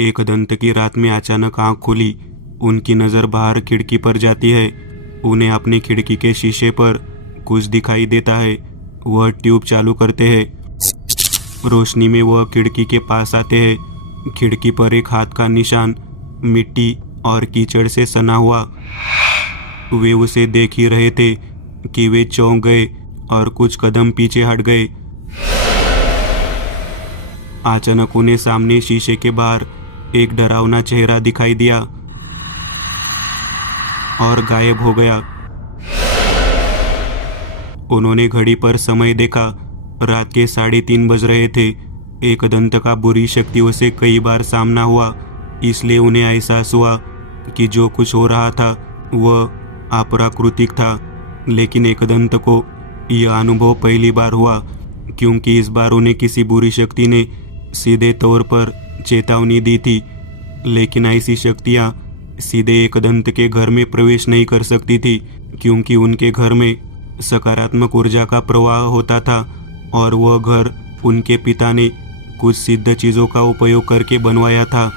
एक दंत की रात में अचानक आंख खुली। उनकी नज़र बाहर खिड़की पर जाती है। उन्हें अपनी खिड़की के शीशे पर कुछ दिखाई देता है। वह ट्यूब चालू करते हैं। रोशनी में वह खिड़की के पास आते हैं। खिड़की पर एक हाथ का निशान मिट्टी और कीचड़ से सना हुआ। वे उसे देख ही रहे थे कि वे चौंक गए और कुछ कदम पीछे हट गए। अचानक उन्हें सामने शीशे के बाहर एक डरावना चेहरा दिखाई दिया और गायब हो गया। उन्होंने घड़ी पर समय देखा। रात के 3:30 बज रहे थे। एक दंत का बुरी शक्तियों से कई बार सामना हुआ, इसलिए उन्हें एहसास हुआ कि जो कुछ हो रहा था वह अप्राकृतिक था। लेकिन एक दंत को यह अनुभव पहली बार हुआ, क्योंकि इस बार उन्हें किसी बुरी शक्ति ने सीधे तौर पर चेतावनी दी थी। लेकिन ऐसी शक्तियाँ सीधे एक दंत के घर में प्रवेश नहीं कर सकती थी, क्योंकि उनके घर में सकारात्मक ऊर्जा का प्रवाह होता था और वह घर उनके पिता ने कुछ सिद्ध चीज़ों का उपयोग करके बनवाया था।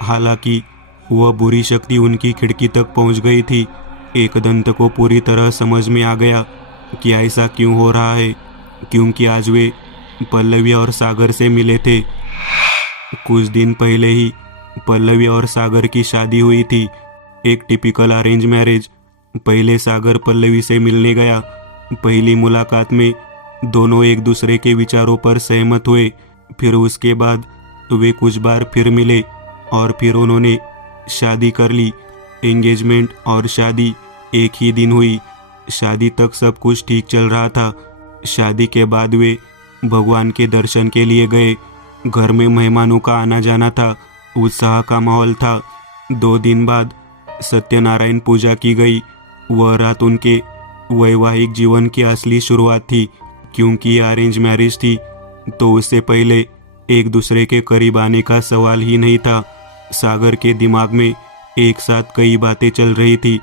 हालांकि वह बुरी शक्ति उनकी खिड़की तक पहुंच गई थी। एक दंत को पूरी तरह समझ में आ गया कि ऐसा क्यों हो रहा है, क्योंकि आज वे पल्लवी और सागर से मिले थे। कुछ दिन पहले ही पल्लवी और सागर की शादी हुई थी, एक टिपिकल अरेंज मैरिज। पहले सागर पल्लवी से मिलने गया। पहली मुलाकात में दोनों एक दूसरे के विचारों पर सहमत हुए। फिर उसके बाद वे कुछ बार फिर मिले और फिर उन्होंने शादी कर ली। एंगेजमेंट और शादी एक ही दिन हुई। शादी तक सब कुछ ठीक चल रहा था। शादी के बाद वे भगवान के दर्शन के लिए गए। घर में मेहमानों का आना जाना था, उत्साह का माहौल था। 2 दिन बाद सत्यनारायण पूजा की गई। वह रात उनके वैवाहिक जीवन की असली शुरुआत थी। क्योंकि ये अरेंज मैरिज थी, तो उससे पहले एक दूसरे के करीब आने का सवाल ही नहीं था। सागर के दिमाग में एक साथ कई बातें चल रही थी।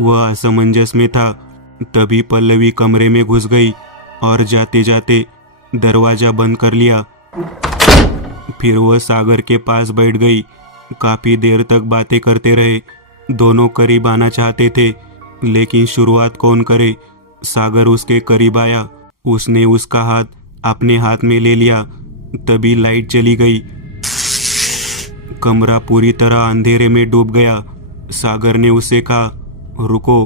वह असमंजस में था। तभी पल्लवी कमरे में घुस गई और जाते जाते दरवाज़ा बंद कर लिया। फिर वह सागर के पास बैठ गई। काफ़ी देर तक बातें करते रहे। दोनों करीब आना चाहते थे, लेकिन शुरुआत कौन करे। सागर उसके करीब आया। उसने उसका हाथ अपने हाथ में ले लिया। तभी लाइट चली गई। कमरा पूरी तरह अंधेरे में डूब गया। सागर ने उसे कहा, रुको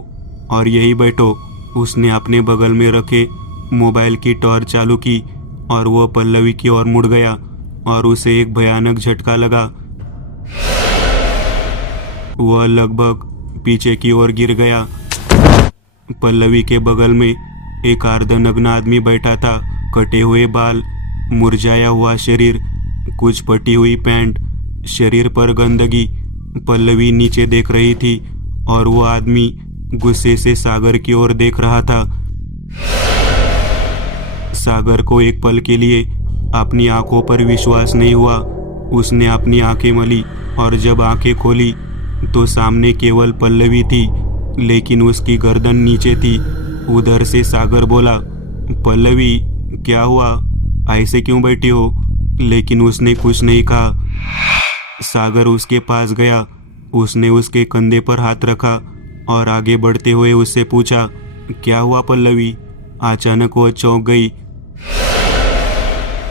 और यही बैठो। उसने अपने बगल में रखे मोबाइल की टॉर्च चालू की और वह पल्लवी की ओर मुड़ गया और उसे एक भयानक झटका लगा। वह लगभग पीछे की ओर गिर गया। पल्लवी के बगल में एक अर्धनग्न आदमी बैठा था। कटे हुए बाल, मुरझाया हुआ शरीर, कुछ फटी हुई पैंट, शरीर पर गंदगी। पल्लवी नीचे देख रही थी और वो आदमी गुस्से से सागर की ओर देख रहा था। सागर को एक पल के लिए अपनी आंखों पर विश्वास नहीं हुआ। उसने अपनी आंखें मली और जब आंखें खोली तो सामने केवल पल्लवी थी, लेकिन उसकी गर्दन नीचे थी। उधर से सागर बोला, पल्लवी क्या हुआ, ऐसे क्यों बैठी हो? लेकिन उसने कुछ नहीं कहा। सागर उसके पास गया। उसने उसके कंधे पर हाथ रखा और आगे बढ़ते हुए उससे पूछा, क्या हुआ पल्लवी? अचानक वह चौंक गई।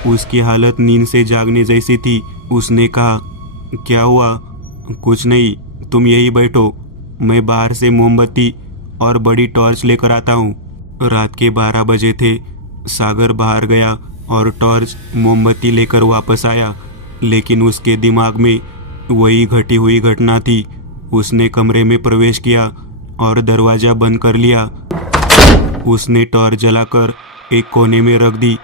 उसकी हालत नींद से जागने जैसी थी। उसने कहा, क्या हुआ? कुछ नहीं, तुम यही बैठो, मैं बाहर से मोमबत्ती और बड़ी टॉर्च लेकर आता हूँ। रात के 12 बजे थे। सागर बाहर गया और टॉर्च मोमबत्ती लेकर वापस आया, लेकिन उसके दिमाग में वही घटी हुई घटना थी। उसने कमरे में प्रवेश किया और दरवाज़ा बंद कर लिया। उसने टॉर्च जलाकर एक कोने में रख दी।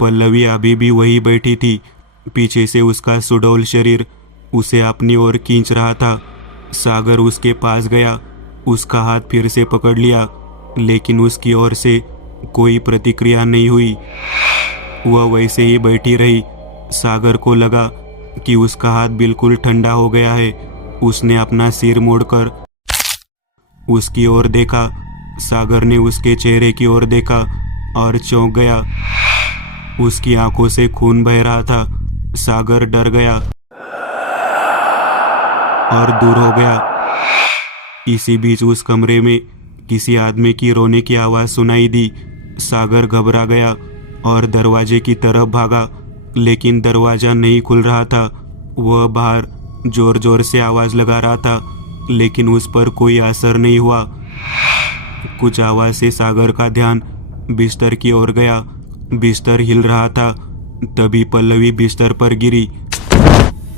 पल्लवी अभी भी वही बैठी थी। पीछे से उसका सुडौल शरीर उसे अपनी ओर खींच रहा था। सागर उसके पास गया। उसका हाथ फिर से पकड़ लिया, लेकिन उसकी ओर से कोई प्रतिक्रिया नहीं हुई। वह वैसे ही बैठी रही। सागर को लगा कि उसका हाथ बिल्कुल ठंडा हो गया है। उसने अपना सिर मोड़कर उसकी ओर देखा। सागर ने उसके चेहरे की ओर देखा और चौंक गया। उसकी आंखों से खून बह रहा था। सागर डर गया। और दूर हो गया। इसी बीच उस कमरे में किसी आदमी की रोने की आवाज़ सुनाई दी। सागर घबरा गया और दरवाजे की तरफ भागा, लेकिन दरवाज़ा नहीं खुल रहा था। वह बाहर जोर जोर से आवाज़ लगा रहा था, लेकिन उस पर कोई असर नहीं हुआ। कुछ आवाज़ से सागर का ध्यान बिस्तर की ओर गया। बिस्तर हिल रहा था। तभी पल्लवी बिस्तर पर गिरी।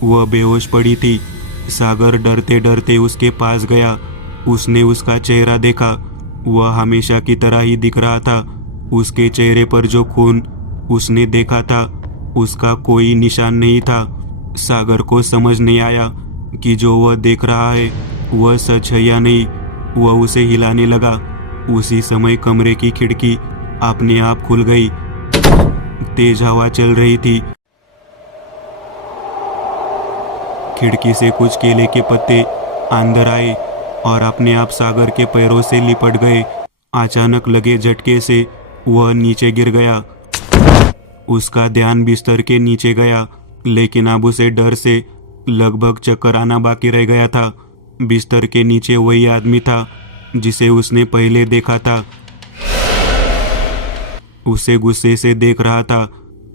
वह बेहोश पड़ी थी। सागर डरते डरते उसके पास गया। उसने उसका चेहरा देखा। वह हमेशा की तरह ही दिख रहा था। उसके चेहरे पर जो खून उसने देखा था, उसका कोई निशान नहीं था। सागर को समझ नहीं आया कि जो वह देख रहा है वह सच है या नहीं। वह उसे हिलाने लगा। उसी समय कमरे की खिड़की अपने आप खुल गई। तेज हवा चल रही थी। खिड़की से कुछ केले के पत्ते अंदर आए और अपने आप सागर के पैरों से लिपट गए। अचानक लगे झटके से वह नीचे गिर गया। उसका ध्यान बिस्तर के नीचे गया, लेकिन अब उसे डर से लगभग चक्कर आना बाकी रह गया था। बिस्तर के नीचे वही आदमी था जिसे उसने पहले देखा था। उसे गुस्से से देख रहा था।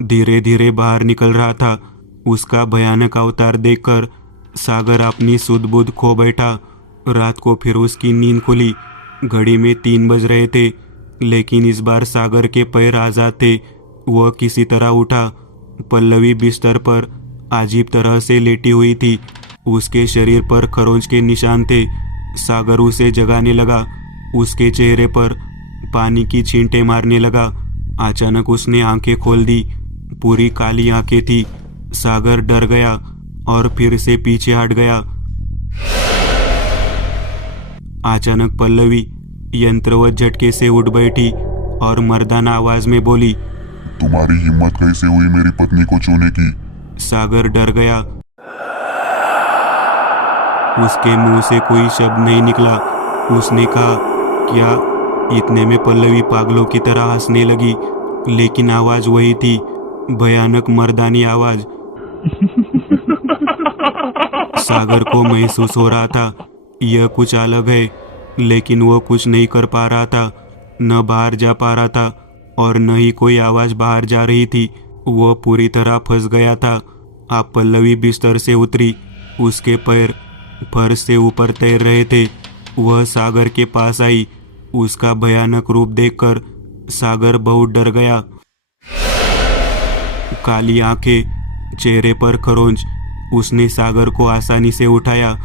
धीरे धीरे बाहर निकल रहा था। उसका भयानक अवतार देखकर सागर अपनी सुध-बुध खो बैठा। रात को फिर उसकी नींद खुली। घड़ी में 3 बज रहे थे, लेकिन इस बार सागर के पैर आजाद थे। वह किसी तरह उठा। पल्लवी बिस्तर पर अजीब तरह से लेटी हुई थी। उसके शरीर पर खरोंच के निशान थे। सागर उसे जगाने लगा। उसके चेहरे पर पानी की छींटे मारने लगा। अचानक उसने आंखें खोल दी। पूरी काली आंखें थी। सागर डर गया और फिर से पीछे हट गया। अचानक पल्लवी यंत्रवत झटके से उठ बैठी और मर्दाना आवाज में बोली, तुम्हारी हिम्मत कैसे हुई मेरी पत्नी को छूने की? सागर डर गया। उसके मुंह से कोई शब्द नहीं निकला। उसने कहा, क्या? इतने में पल्लवी पागलों की तरह हंसने लगी, लेकिन आवाज वही थी, भयानक मर्दानी आवाज। सागर को महसूस हो रहा था यह कुछ अलग है, लेकिन वह कुछ नहीं कर पा रहा था। न बाहर जा पा रहा था और न ही कोई आवाज बाहर जा रही थी। वह पूरी तरह फंस गया था। अब पल्लवी बिस्तर से उतरी। उसके पैर फर्श से ऊपर तैर रहे थे। वह सागर के पास आई। उसका भयानक रूप देखकर सागर बहुत डर गया। काली आंखें, चेहरे पर खरोंच। उसने सागर को आसानी से उठाया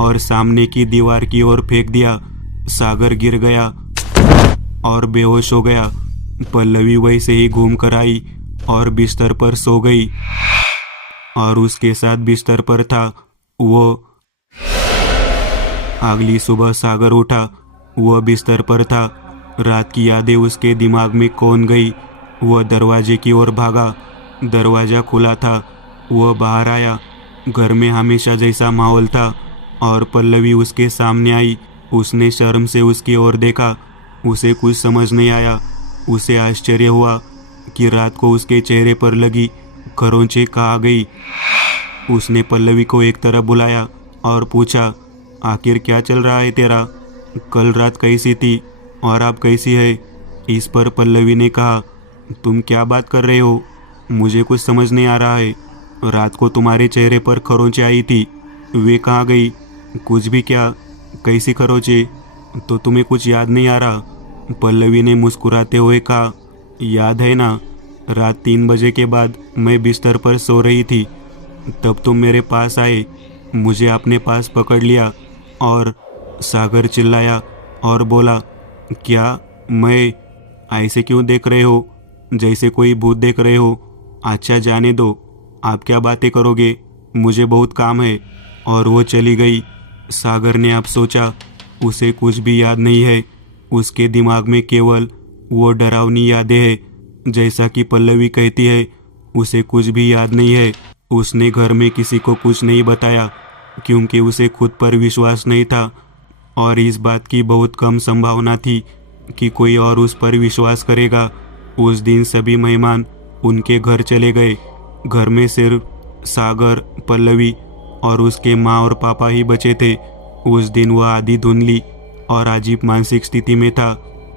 और सामने की दीवार की ओर फेंक दिया। सागर गिर गया और बेहोश हो गया। पल्लवी वैसे ही घूम कर आई और बिस्तर पर सो गई। और उसके साथ बिस्तर पर था वो। अगली सुबह सागर उठा। वह बिस्तर पर था। रात की यादें उसके दिमाग में कौन गई। वह दरवाजे की ओर भागा। दरवाजा खुला था। वह बाहर आया। घर में हमेशा जैसा माहौल था और पल्लवी उसके सामने आई। उसने शर्म से उसकी ओर देखा। उसे कुछ समझ नहीं आया। उसे आश्चर्य हुआ कि रात को उसके चेहरे पर लगी खरोंचें कहाँ गई। उसने पल्लवी को एक तरफ बुलाया और पूछा, आखिर क्या चल रहा है तेरा? कल रात कैसी थी और अब कैसी है? इस पर पल्लवी ने कहा, तुम क्या बात कर रहे हो? मुझे कुछ समझ नहीं आ रहा है। रात को तुम्हारे चेहरे पर खरोंचें आई थी, वे कहाँ गई? कुछ भी क्या? कैसी खरोंचें? तो तुम्हें कुछ याद नहीं आ रहा? पल्लवी ने मुस्कुराते हुए कहा, याद है ना, रात 3 बजे के बाद मैं बिस्तर पर सो रही थी। तब तुम मेरे पास आए, मुझे अपने पास पकड़ लिया और सागर चिल्लाया और बोला, क्या? मैं? ऐसे क्यों देख रहे हो? जैसे कोई भूत देख रहे हो। अच्छा जाने दो, आप क्या बातें करोगे, मुझे बहुत काम है। और वो चली गई। सागर ने अब सोचा उसे कुछ भी याद नहीं है। उसके दिमाग में केवल वो डरावनी यादें हैं। जैसा कि पल्लवी कहती है, उसे कुछ भी याद नहीं है। उसने घर में किसी को कुछ नहीं बताया क्योंकि उसे खुद पर विश्वास नहीं था और इस बात की बहुत कम संभावना थी कि कोई और उस पर विश्वास करेगा। उस दिन सभी मेहमान उनके घर चले गए। घर में सिर्फ सागर, पल्लवी और उसके माँ और पापा ही बचे थे। उस दिन वह आधी धुंधली और अजीब मानसिक स्थिति में था।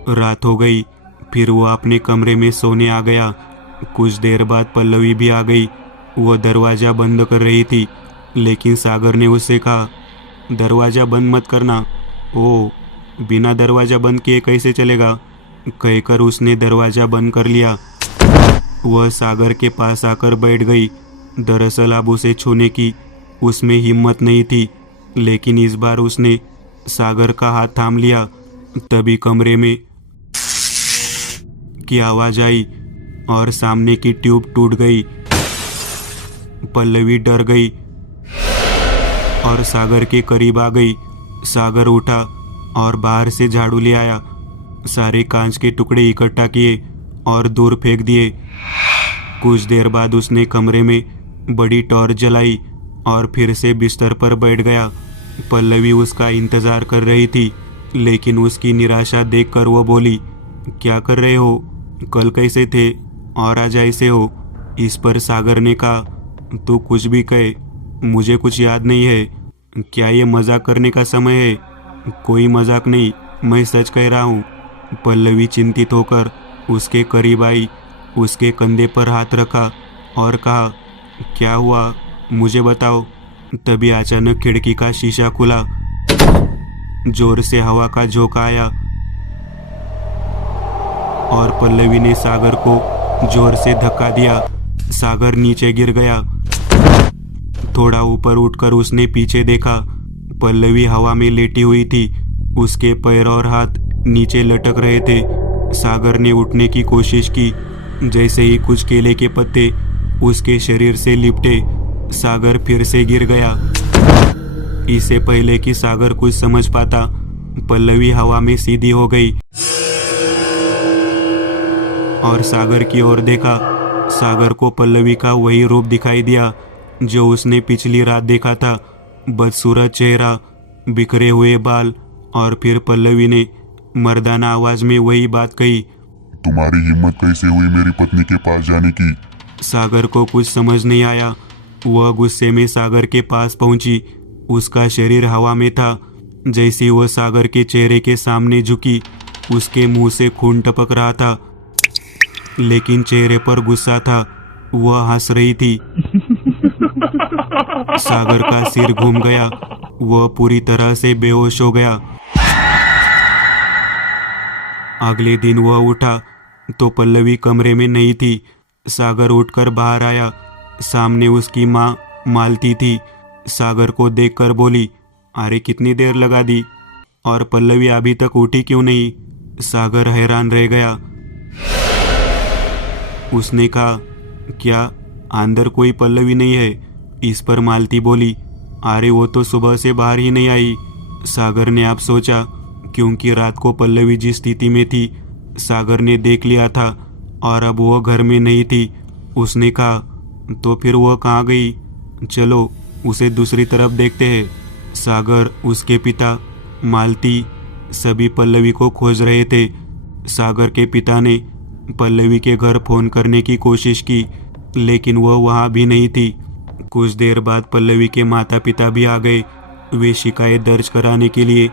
रात हो गई, फिर वह अपने कमरे में सोने आ गया। कुछ देर बाद पल्लवी भी आ गई। वह दरवाज़ा बंद कर रही थी, लेकिन सागर ने उससे कहा, दरवाज़ा बंद मत करना। ओ, बिना दरवाज़ा बंद किए कैसे चलेगा? कहकर उसने दरवाज़ा बंद कर लिया। वह सागर के पास आकर बैठ गई। दरअसल अब उसे छूने की उसमें हिम्मत नहीं थी, लेकिन इस बार उसने सागर का हाथ थाम लिया। तभी कमरे में की आवाज़ आई और सामने की ट्यूब टूट गई। पल्लवी डर गई और सागर के करीब आ गई। सागर उठा और बाहर से झाड़ू ले आया। सारे कांच के टुकड़े इकट्ठा किए और दूर फेंक दिए। कुछ देर बाद उसने कमरे में बड़ी टॉर्च जलाई और फिर से बिस्तर पर बैठ गया। पल्लवी उसका इंतजार कर रही थी, लेकिन उसकी निराशा देखकर वो बोली, क्या कर रहे हो? कल कैसे थे और आज ऐसे हो? इस पर सागर ने कहा, तू कुछ भी कहे, मुझे कुछ याद नहीं है। क्या ये मजाक करने का समय है? कोई मजाक नहीं, मैं सच कह रहा हूँ। पल्लवी चिंतित होकर उसके करीब आई, उसके कंधे पर हाथ रखा और कहा, क्या हुआ, मुझे बताओ। तभी अचानक खिड़की का शीशा खुला। जोर से हवा का झोंका आया और पल्लवी ने सागर को जोर से धक्का दिया। सागर नीचे गिर गया। थोड़ा ऊपर उठकर उसने पीछे देखा। पल्लवी हवा में लेटी हुई थी। उसके पैर और हाथ नीचे लटक रहे थे। सागर ने उठने की कोशिश की। जैसे ही कुछ केले के पत्ते उसके शरीर से लिपटे, सागर फिर से गिर गया। इससे पहले कि सागर कुछ समझ पाता, पल्लवी हवा में सीधी हो गई और सागर की ओर देखा। सागर को पल्लवी का वही रूप दिखाई दिया जो उसने पिछली रात देखा था। बदसूरत चेहरा, बिखरे हुए बाल, और फिर पल्लवी ने मर्दाना आवाज में वही बात कही, तुम्हारी हिम्मत कैसे हुई मेरी पत्नी के पास जाने की? सागर को कुछ समझ नहीं आया। वह गुस्से में सागर के पास पहुंची। उसका शरीर हवा में था। जैसे वह सागर के चेहरे के सामने झुकी, उसके मुंह से खून टपक रहा था, लेकिन चेहरे पर गुस्सा था। वह हंस रही थी। सागर का सिर घूम गया। वह पूरी तरह से बेहोश हो गया। अगले दिन वह उठा तो पल्लवी कमरे में नहीं थी। सागर उठकर बाहर आया। सामने उसकी माँ मालती थी। सागर को देखकर बोली, अरे कितनी देर लगा दी, और पल्लवी अभी तक उठी क्यों नहीं? सागर हैरान रह गया। उसने कहा, क्या अंदर कोई पल्लवी नहीं है? इस पर मालती बोली, अरे वो तो सुबह से बाहर ही नहीं आई। सागर ने अब सोचा, क्योंकि रात को पल्लवी जिस स्थिति में थी सागर ने देख लिया था और अब वह घर में नहीं थी। उसने कहा, तो फिर वह कहाँ गई? चलो उसे दूसरी तरफ देखते हैं। सागर, उसके पिता, मालती सभी पल्लवी को खोज रहे थे। सागर के पिता ने पल्लवी के घर फोन करने की कोशिश की, लेकिन वह वहाँ भी नहीं थी। कुछ देर बाद पल्लवी के माता पिता भी आ गए। वे शिकायत दर्ज कराने के लिए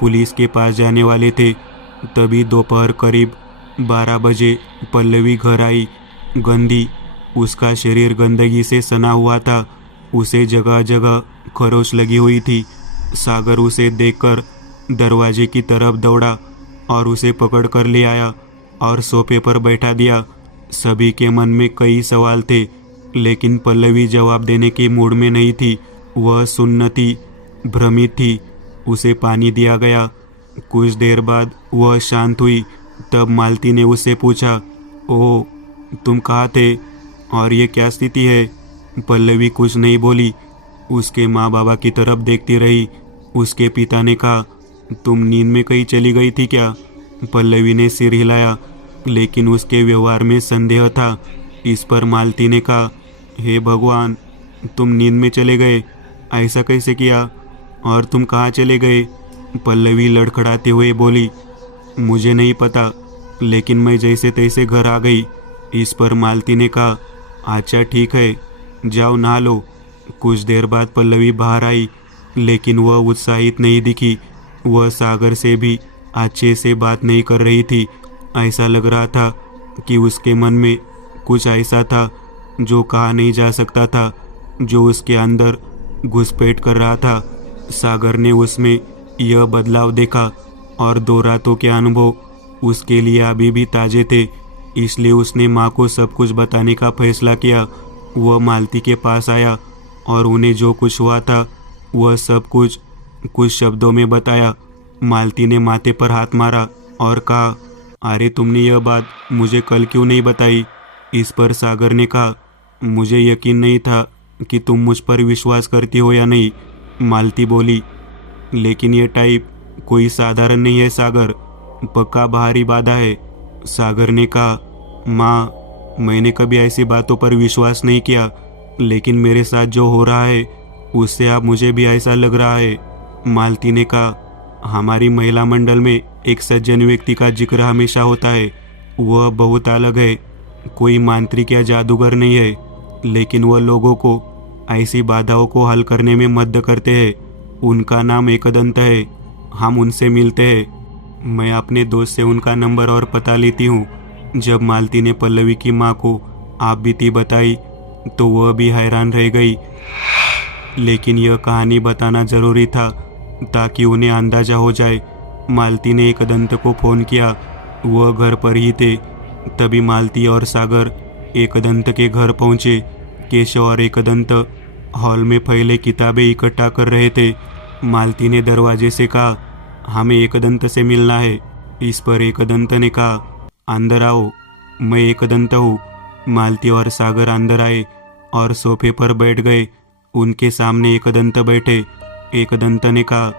पुलिस के पास जाने वाले थे। तभी दोपहर करीब 12 बजे पल्लवी घर आई। गंदी, उसका शरीर गंदगी से सना हुआ था। उसे जगह जगह खरोच लगी हुई थी। सागर उसे देखकर दरवाजे की तरफ दौड़ा और उसे पकड़ कर ले आया और सोफे पर बैठा दिया। सभी के मन में कई सवाल थे, लेकिन पल्लवी जवाब देने के मूड में नहीं थी। वह सुन्न थी, भ्रमित थी। उसे पानी दिया गया। कुछ देर बाद वह शांत हुई। तब मालती ने उससे पूछा, ओह, तुम कहाँ थे और ये क्या स्थिति है? पल्लवी कुछ नहीं बोली। उसके माँ बाबा की तरफ देखती रही। उसके पिता ने कहा, तुम नींद में कहीं चली गई थी क्या? पल्लवी ने सिर हिलाया, लेकिन उसके व्यवहार में संदेह था। इस पर मालती ने कहा, हे भगवान, तुम नींद में चले गए? ऐसा कैसे किया? और तुम कहाँ चले गए? पल्लवी लड़खड़ाते हुए बोली, मुझे नहीं पता, लेकिन मैं जैसे तैसे घर आ गई। इस पर मालती ने कहा, अच्छा ठीक है, जाओ नहा लो, कुछ देर बाद पल्लवी बाहर आई, लेकिन वह उत्साहित नहीं दिखी। वह सागर से भी अच्छे से बात नहीं कर रही थी। ऐसा लग रहा था कि उसके मन में कुछ ऐसा था जो कहा नहीं जा सकता था, जो उसके अंदर घुसपैठ कर रहा था। सागर ने उसमें यह बदलाव देखा और 2 रातों के अनुभव उसके लिए अभी भी ताजे थे, इसलिए उसने माँ को सब कुछ बताने का फैसला किया। वह मालती के पास आया और उन्हें जो कुछ हुआ था वह सब कुछ शब्दों में बताया। मालती ने माथे पर हाथ मारा और कहा, अरे तुमने यह बात मुझे कल क्यों नहीं बताई? इस पर सागर ने कहा, मुझे यकीन नहीं था कि तुम मुझ पर विश्वास करती हो या नहीं। मालती बोली, लेकिन यह टाइप कोई साधारण नहीं है सागर, पक्का बाहरी बाधा है। सागर ने कहा, माँ, मैंने कभी ऐसी बातों पर विश्वास नहीं किया, लेकिन मेरे साथ जो हो रहा है उससे अब मुझे भी ऐसा लग रहा है। मालती ने कहा, हमारी महिला मंडल में एक सज्जन व्यक्ति का जिक्र हमेशा होता है। वह बहुत अलग है, कोई मांत्रिक या जादूगर नहीं है, लेकिन वह लोगों को ऐसी बाधाओं को हल करने में मदद करते हैं। उनका नाम एकदंत है। हम उनसे मिलते हैं। मैं अपने दोस्त से उनका नंबर और पता लेती हूँ। जब मालती ने पल्लवी की माँ को आप बीती बताई तो वह भी हैरान रह गई, लेकिन यह कहानी बताना जरूरी था ताकि उन्हें अंदाजा हो जाए। मालती ने एकदंत को फ़ोन किया। वह घर पर ही थे। तभी मालती और सागर एकदंत के घर पहुंचे। केशव और एकदंत हॉल में फैले किताबें इकट्ठा कर रहे थे। मालती ने दरवाजे से कहा, हमें एकदंत से मिलना है। इस पर एकदंत ने कहा, अंदर आओ, मैं एकदंत हूँ। मालती और सागर अंदर आए और सोफे पर बैठ गए। उनके सामने एकदंत बैठे। एकदंत ने कहा,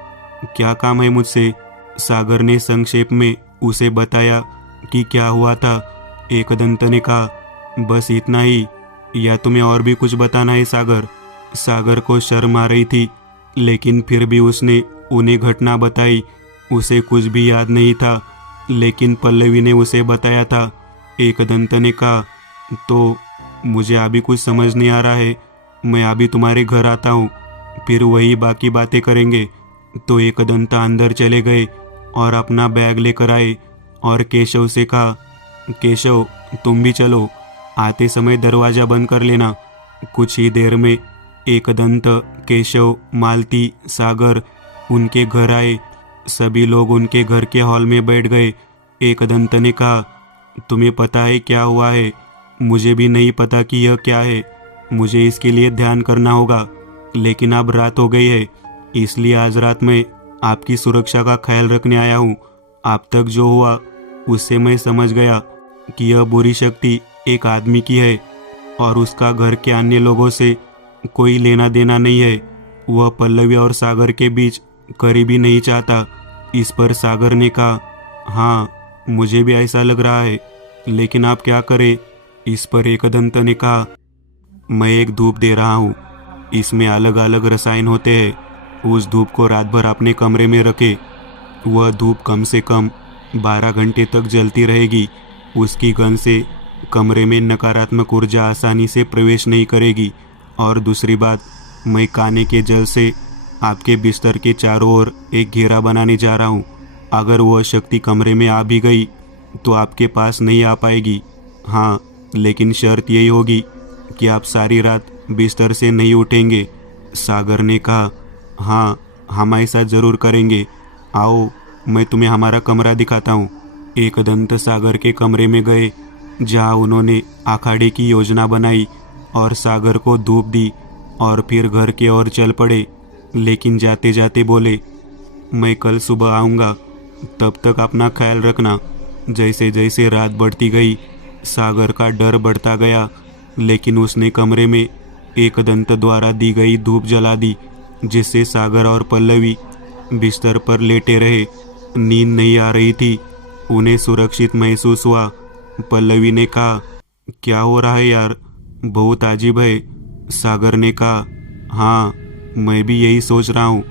क्या काम है मुझसे? सागर ने संक्षेप में उसे बताया कि क्या हुआ था। एकदंत ने कहा, बस इतना ही, या तुम्हें और भी कुछ बताना है सागर? सागर को शर्म आ रही थी, लेकिन फिर भी उसने उन्हें घटना बताई। उसे कुछ भी याद नहीं था, लेकिन पल्लवी ने उसे बताया था। एकदंत ने कहा, तो मुझे अभी कुछ समझ नहीं आ रहा है। मैं अभी तुम्हारे घर आता हूँ, फिर वही बाकी बातें करेंगे। तो एकदंत अंदर चले गए और अपना बैग लेकर आए और केशव से कहा, केशव तुम भी चलो, आते समय दरवाज़ा बंद कर लेना। कुछ ही देर में एकदंत, केशव, मालती, सागर उनके घर आए। सभी लोग उनके घर के हॉल में बैठ गए। एकदंत ने कहा, तुम्हें पता है क्या हुआ है? मुझे भी नहीं पता कि यह क्या है। मुझे इसके लिए ध्यान करना होगा, लेकिन अब रात हो गई है, इसलिए आज रात में आपकी सुरक्षा का ख्याल रखने आया हूँ। अब तक जो हुआ उससे मैं समझ गया कि यह बुरी शक्ति एक आदमी की है और उसका घर के अन्य लोगों से कोई लेना देना नहीं है। वह पल्लवी और सागर के बीच करीबी नहीं चाहता। इस पर सागर ने कहा, हाँ, मुझे भी ऐसा लग रहा है, लेकिन आप क्या करें? इस पर एकदंत ने कहा, मैं एक धूप दे रहा हूँ, इसमें अलग अलग रसायन होते हैं। उस धूप को रात भर अपने कमरे में रखे। वह धूप कम से कम 12 घंटे तक जलती रहेगी। उसकी गंध से कमरे में नकारात्मक ऊर्जा आसानी से प्रवेश नहीं करेगी। और दूसरी बात, मैं काने के जल से आपके बिस्तर के चारों ओर एक घेरा बनाने जा रहा हूँ। अगर वह शक्ति कमरे में आ भी गई तो आपके पास नहीं आ पाएगी। हाँ, लेकिन शर्त यही होगी कि आप सारी रात बिस्तर से नहीं उठेंगे। सागर ने कहा, हाँ, हम ऐसा ज़रूर करेंगे। आओ, मैं तुम्हें हमारा कमरा दिखाता हूँ। एकदंत सागर के कमरे में गए, जहाँ उन्होंने अखाड़े की योजना बनाई और सागर को धूप दी और फिर घर की ओर चल पड़े। लेकिन जाते जाते बोले, मैं कल सुबह आऊँगा, तब तक अपना ख्याल रखना। जैसे जैसे रात बढ़ती गई, सागर का डर बढ़ता गया, लेकिन उसने कमरे में एकदंत द्वारा दी गई धूप जला दी, जिससे सागर और पल्लवी बिस्तर पर लेटे रहे। नींद नहीं आ रही थी, उन्हें सुरक्षित महसूस हुआ। पल्लवी ने कहा, क्या हो रहा है यार, बहुत अजीब है। सागर ने कहा, हाँ, मैं भी यही सोच रहा हूँ,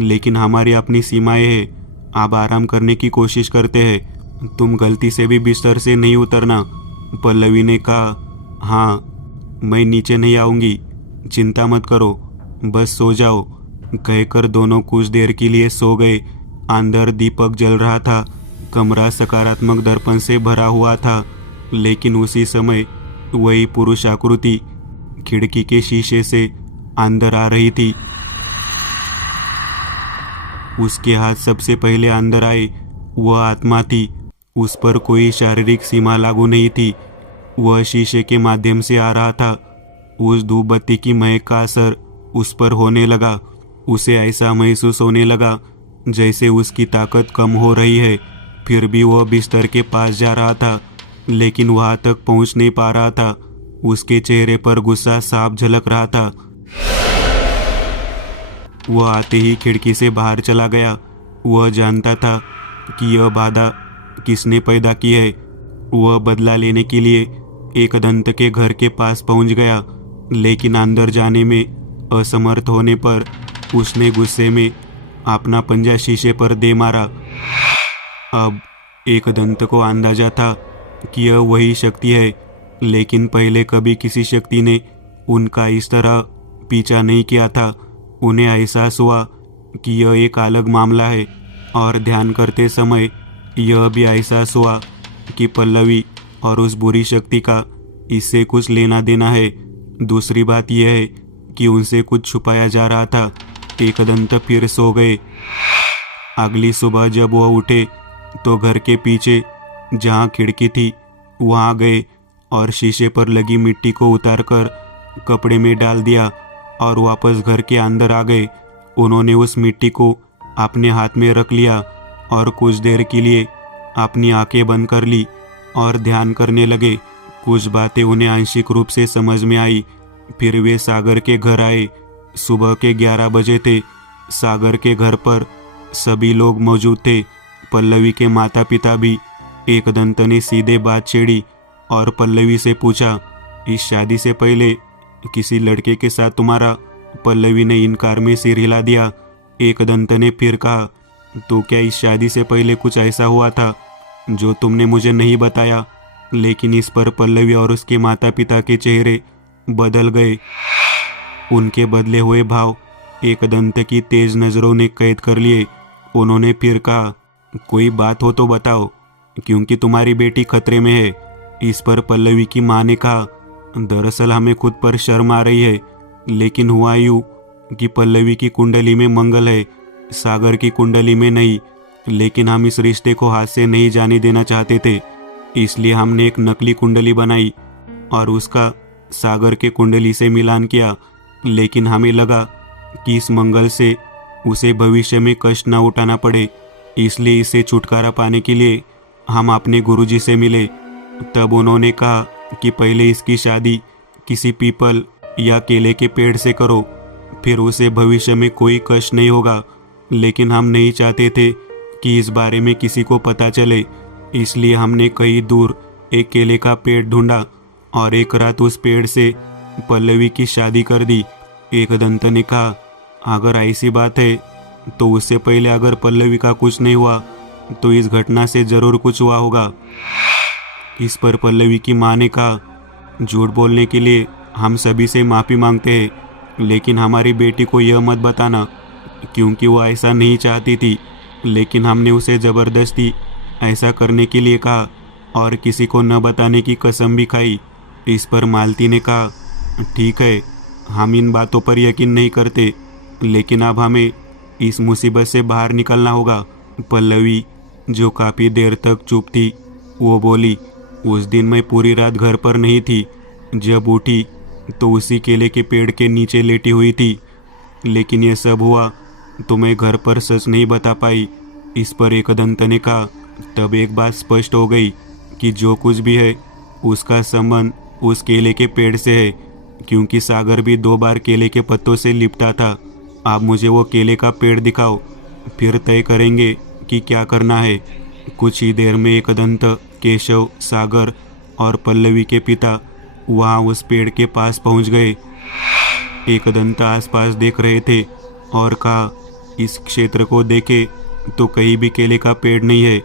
लेकिन हमारी अपनी सीमाएं हैं। आप आराम करने की कोशिश करते हैं, तुम गलती से भी बिस्तर से नहीं उतरना। पल्लवी ने कहा, हाँ, मैं नीचे नहीं आऊँगी, चिंता मत करो, बस सो जाओ, कहकर दोनों कुछ देर के लिए सो गए। अंदर दीपक जल रहा था। कमरा सकारात्मक दर्पण से भरा हुआ था, लेकिन उसी समय वही पुरुष आकृति खिड़की के शीशे से अंदर आ रही थी। उसके हाथ सबसे पहले अंदर आए। वह आत्मा थी। उस पर कोई शारीरिक सीमा लागू नहीं थी। वह शीशे के माध्यम से आ रहा था। उस धूप बत्ती की महक का असर उस पर होने लगा। उसे ऐसा महसूस होने लगा जैसे उसकी ताकत कम हो रही है। फिर भी वह बिस्तर के पास जा रहा था, लेकिन वहां तक पहुंच नहीं पा रहा था। उसके चेहरे पर गुस्सा साफ झलक रहा था। वह आते ही खिड़की से बाहर चला गया। वह जानता था कि यह बाधा किसने पैदा की है। वह बदला लेने के लिए एकदंत के घर के पास पहुंच गया, लेकिन अंदर जाने में असमर्थ होने पर उसने गुस्से में अपना पंजा शीशे पर दे मारा। अब एकदंत को अंदाजा था कि यह वही शक्ति है, लेकिन पहले कभी किसी शक्ति ने उनका इस तरह पीछा नहीं किया था। उन्हें एहसास हुआ कि यह एक अलग मामला है, और ध्यान करते समय यह भी एहसास हुआ कि पल्लवी और उस बुरी शक्ति का इससे कुछ लेना देना है। दूसरी बात यह है कि उनसे कुछ छुपाया जा रहा था। एकदंत फिर सो गए। अगली सुबह जब वह उठे तो घर के पीछे जहाँ खिड़की थी वहाँ गए और शीशे पर लगी मिट्टी को उतारकर कपड़े में डाल दिया और वापस घर के अंदर आ गए। उन्होंने उस मिट्टी को अपने हाथ में रख लिया और कुछ देर के लिए अपनी आंखें बंद कर ली और ध्यान करने लगे। कुछ बातें उन्हें आंशिक रूप से समझ में आई। फिर वे सागर के घर आए। सुबह के 11 बजे थे। सागर के घर पर सभी लोग मौजूद थे। पल्लवी के माता पिता भी। एकदंत ने सीधे बात छेड़ी और पल्लवी से पूछा, इस शादी से पहले किसी लड़के के साथ तुम्हारा? पल्लवी ने इनकार में सिर हिला दिया। एकदंत ने फिर कहा, तो क्या इस शादी से पहले कुछ ऐसा हुआ था जो तुमने मुझे नहीं बताया? लेकिन इस पर पल्लवी और उसके माता पिता के चेहरे बदल गए। उनके बदले हुए भाव एकदंत की तेज नजरों ने कैद कर लिए। उन्होंने फिर कहा, कोई बात हो तो बताओ, क्योंकि तुम्हारी बेटी खतरे में है। इस पर पल्लवी की मां ने कहा, दरअसल हमें खुद पर शर्म आ रही है, लेकिन हुआ यूं कि पल्लवी की कुंडली में मंगल है, सागर की कुंडली में नहीं। लेकिन हम इस रिश्ते को हाथ से नहीं जाने देना चाहते थे, इसलिए हमने एक नकली कुंडली बनाई और उसका सागर के कुंडली से मिलान किया। लेकिन हमें लगा कि इस मंगल से उसे भविष्य में कष्ट न उठाना पड़े, इसलिए इससे छुटकारा पाने के लिए हम अपने गुरुजी से मिले। तब उन्होंने कहा कि पहले इसकी शादी किसी पीपल या केले के पेड़ से करो, फिर उसे भविष्य में कोई कष्ट नहीं होगा। लेकिन हम नहीं चाहते थे कि इस बारे में किसी को पता चले, इसलिए हमने कहीं दूर एक केले का पेड़ ढूंढा और एक रात उस पेड़ से पल्लवी की शादी कर दी। एकदंत ने कहा, अगर ऐसी बात है तो उससे पहले अगर पल्लवी का कुछ नहीं हुआ तो इस घटना से जरूर कुछ हुआ होगा। इस पर पल्लवी की मां ने कहा, झूठ बोलने के लिए हम सभी से माफ़ी मांगते हैं, लेकिन हमारी बेटी को यह मत बताना, क्योंकि वो ऐसा नहीं चाहती थी, लेकिन हमने उसे ज़बरदस्ती ऐसा करने के लिए कहा और किसी को न बताने की कसम भी खाई। इस पर मालती ने कहा, ठीक है, हम इन बातों पर यकीन नहीं करते, लेकिन अब हमें इस मुसीबत से बाहर निकलना होगा। पल्लवी, जो काफ़ी देर तक चुप थी, वो बोली, उस दिन मैं पूरी रात घर पर नहीं थी। जब उठी तो उसी केले के पेड़ के नीचे लेटी हुई थी, लेकिन यह सब हुआ तो मैं घर पर सच नहीं बता पाई। इस पर एकदंत ने कहा, तब एक बात स्पष्ट हो गई कि जो कुछ भी है उसका संबंध उस केले के पेड़ से है, क्योंकि सागर भी 2 बार केले के पत्तों से लिपटा था। आप मुझे वो केले का पेड़ दिखाओ, फिर तय करेंगे कि क्या करना है। कुछ ही देर में एकदंत, केशव, सागर और पल्लवी के पिता वहाँ उस पेड़ के पास पहुँच गए। एकदंत आसपास देख रहे थे और कहा, इस क्षेत्र को देखे तो कहीं भी केले का पेड़ नहीं है,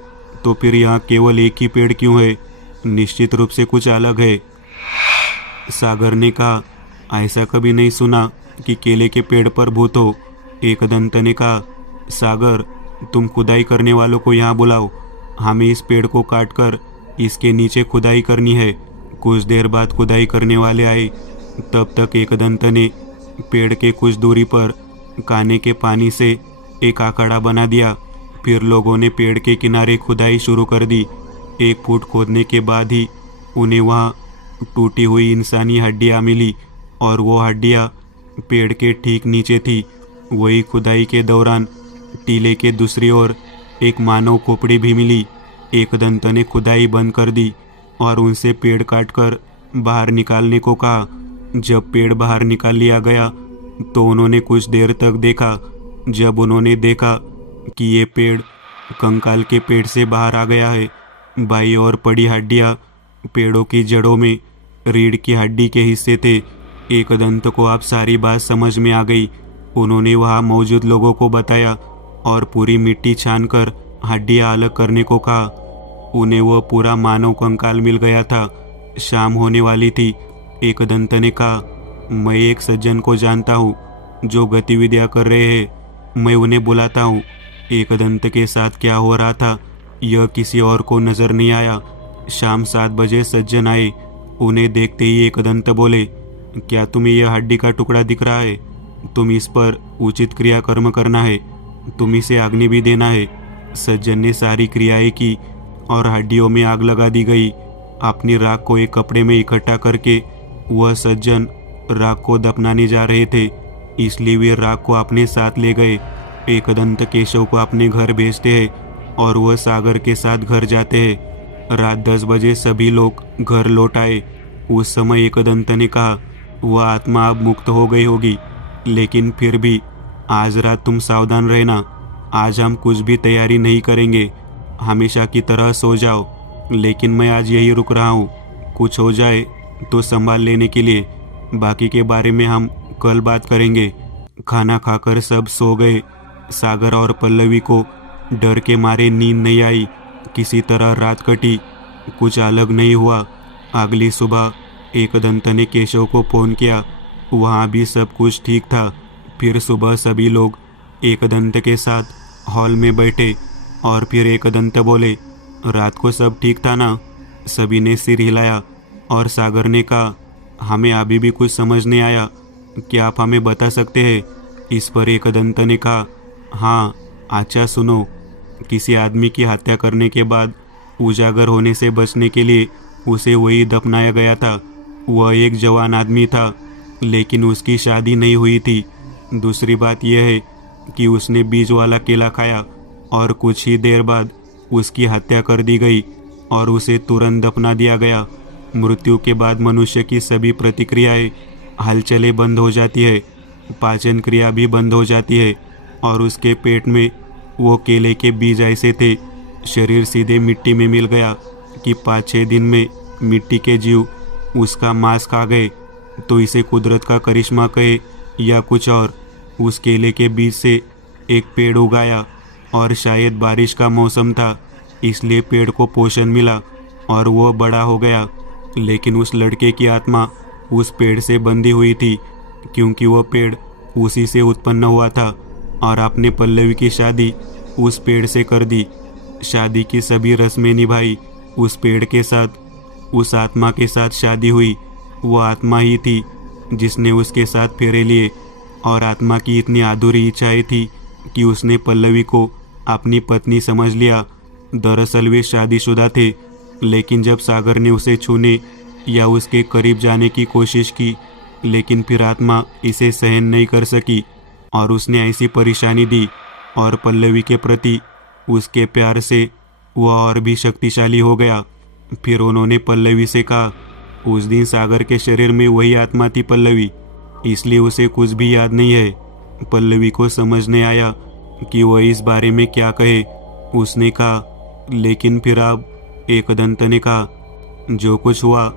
तो फिर यहाँ केवल एक ही पेड़ क्यों है? निश्चित रूप से कुछ अलग है। सागर ने कहा, ऐसा कभी नहीं सुना कि केले के पेड़ पर भूत हो। एकदंत ने कहा, सागर, तुम खुदाई करने वालों को यहाँ बुलाओ, हमें इस पेड़ को काटकर इसके नीचे खुदाई करनी है। कुछ देर बाद खुदाई करने वाले आए। तब तक एकदंत ने पेड़ के कुछ दूरी पर काने के पानी से एक आखड़ा बना दिया। फिर लोगों ने पेड़ के किनारे खुदाई शुरू कर दी। 1 फुट खोदने के बाद ही उन्हें वहाँ टूटी हुई इंसानी हड्डियाँ मिली और वो हड्डियाँ पेड़ के ठीक नीचे थी। वही खुदाई के दौरान टीले के दूसरी ओर एक मानव खोपड़ी भी मिली। एकदंत ने खुदाई बंद कर दी और उनसे पेड़ काटकर बाहर निकालने को कहा। जब पेड़ बाहर निकाल लिया गया तो उन्होंने कुछ देर तक देखा। जब उन्होंने देखा कि ये पेड़ कंकाल के पेड़ से बाहर आ गया है, बाई और पड़ी हड्डियाँ पेड़ों की जड़ों में रीढ़ की हड्डी के हिस्से थे। एकदंत को अब सारी बात समझ में आ गई। उन्होंने वहाँ मौजूद लोगों को बताया और पूरी मिट्टी छानकर हड्डियाँ अलग करने को कहा। उन्हें वह पूरा मानव कंकाल मिल गया था। शाम होने वाली थी। एकदंत ने कहा, मैं एक सज्जन को जानता हूँ जो गतिविधियाँ कर रहे हैं, मैं उन्हें बुलाता हूँ। एकदंत के साथ क्या हो रहा था यह किसी और को नजर नहीं आया। शाम 7 बजे सज्जन आए। उन्हें देखते ही एकदंत बोले, क्या तुम्हें यह हड्डी का टुकड़ा दिख रहा है? तुम इस पर उचित क्रियाकर्म करना है, तुम इसे अग्नि भी देना है। सज्जन ने सारी क्रियाएं की और हड्डियों में आग लगा दी गई। अपनी राख को एक कपड़े में इकट्ठा करके वह सज्जन राख को दफनाने जा रहे थे, इसलिए वे राख को अपने साथ ले गए। एकदंत केशव को अपने घर भेजते हैं और वह सागर के साथ घर जाते हैं। रात 10 बजे सभी लोग घर लौट आए। उस समय एकदंत ने कहा, वह आत्मा अब मुक्त हो गई होगी, लेकिन फिर भी आज रात तुम सावधान रहना। आज हम कुछ भी तैयारी नहीं करेंगे, हमेशा की तरह सो जाओ। लेकिन मैं आज यही रुक रहा हूँ, कुछ हो जाए तो संभाल लेने के लिए। बाकी के बारे में हम कल बात करेंगे। खाना खाकर सब सो गए। सागर और पल्लवी को डर के मारे नींद नहीं आई। किसी तरह रात कटी, कुछ अलग नहीं हुआ। अगली सुबह एकदंत ने केशव को फ़ोन किया, वहाँ भी सब कुछ ठीक था। फिर सुबह सभी लोग एकदंत के साथ हॉल में बैठे और फिर एकदंत बोले, रात को सब ठीक था ना? सभी ने सिर हिलाया और सागर ने कहा, हमें अभी भी कुछ समझ नहीं आया, क्या आप हमें बता सकते हैं? इस पर एकदंत ने कहा, हाँ, अच्छा सुनो। किसी आदमी की हत्या करने के बाद उजागर होने से बचने के लिए उसे वही दफनाया गया था। वह एक जवान आदमी था, लेकिन उसकी शादी नहीं हुई थी। दूसरी बात यह है कि उसने बीज वाला केला खाया और कुछ ही देर बाद उसकी हत्या कर दी गई और उसे तुरंत दफना दिया गया। मृत्यु के बाद मनुष्य की सभी प्रतिक्रियाएं, हलचलें बंद हो जाती है, पाचन क्रिया भी बंद हो जाती है और उसके पेट में वो केले के बीज ऐसे थे, शरीर सीधे मिट्टी में मिल गया कि 5-6 दिन में मिट्टी के जीव उसका मांस खा गए। तो इसे कुदरत का करिश्मा कहे या कुछ और। उस केले के बीज से एक पेड़ उगाया और शायद बारिश का मौसम था, इसलिए पेड़ को पोषण मिला और वह बड़ा हो गया। लेकिन उस लड़के की आत्मा उस पेड़ से बंधी हुई थी, क्योंकि वह पेड़ उसी से उत्पन्न हुआ था और आपने पल्लवी की शादी उस पेड़ से कर दी। शादी की सभी रस्में निभाई उस पेड़ के साथ। उस आत्मा के साथ शादी हुई। वो आत्मा ही थी जिसने उसके साथ फेरे लिए और आत्मा की इतनी अधूरी इच्छाएं थी कि उसने पल्लवी को अपनी पत्नी समझ लिया। दरअसल वे शादीशुदा थे, लेकिन जब सागर ने उसे छूने या उसके करीब जाने की कोशिश की, लेकिन फिर आत्मा इसे सहन नहीं कर सकी और उसने ऐसी परेशानी दी और पल्लवी के प्रति उसके प्यार से वह और भी शक्तिशाली हो गया। फिर उन्होंने पल्लवी से कहा, उस दिन सागर के शरीर में वही आत्मा थी पल्लवी, इसलिए उसे कुछ भी याद नहीं है। पल्लवी को समझ नहीं आया कि वह इस बारे में क्या कहे। उसने कहा, लेकिन फिर अब? एकदंत ने कहा, जो कुछ हुआ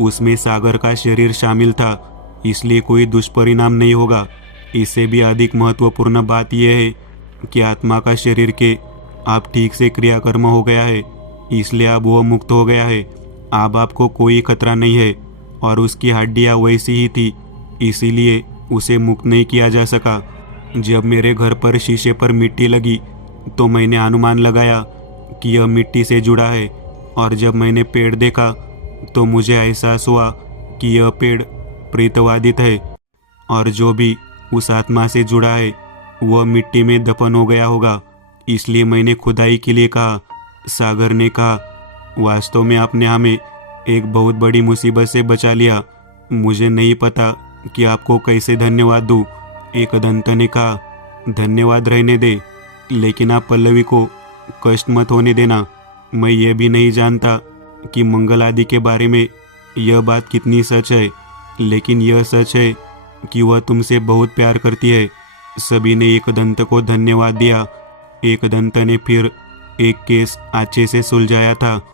उसमें सागर का शरीर शामिल था, इसलिए कोई दुष्परिणाम नहीं होगा। इससे भी अधिक महत्वपूर्ण बात यह है कि आत्मा का शरीर के अब ठीक से क्रियाकर्म हो गया है, इसलिए अब वह मुक्त हो गया है। अब आपको कोई खतरा नहीं है और उसकी हड्डियाँ वैसी ही थी, इसीलिए उसे मुक्त नहीं किया जा सका। जब मेरे घर पर शीशे पर मिट्टी लगी तो मैंने अनुमान लगाया कि यह मिट्टी से जुड़ा है, और जब मैंने पेड़ देखा तो मुझे एहसास हुआ कि यह पेड़ प्रेतवादित है, और जो भी उस आत्मा से जुड़ा है वह मिट्टी में दफन हो गया होगा। इसलिए मैंने खुदाई के लिए कहा। सागर ने कहा, वास्तव में आपने हमें एक बहुत बड़ी मुसीबत से बचा लिया। मुझे नहीं पता कि आपको कैसे धन्यवाद दूँ। एक दंत ने कहा, धन्यवाद रहने दे, लेकिन आप पल्लवी को कष्ट मत होने देना। मैं ये भी नहीं जानता कि मंगल आदि के बारे में यह बात कितनी सच है, लेकिन यह सच है कि वह तुमसे बहुत प्यार करती है। सभी ने एक दंत को धन्यवाद दिया। एक दंत ने फिर एक केस अच्छे से सुलझाया था।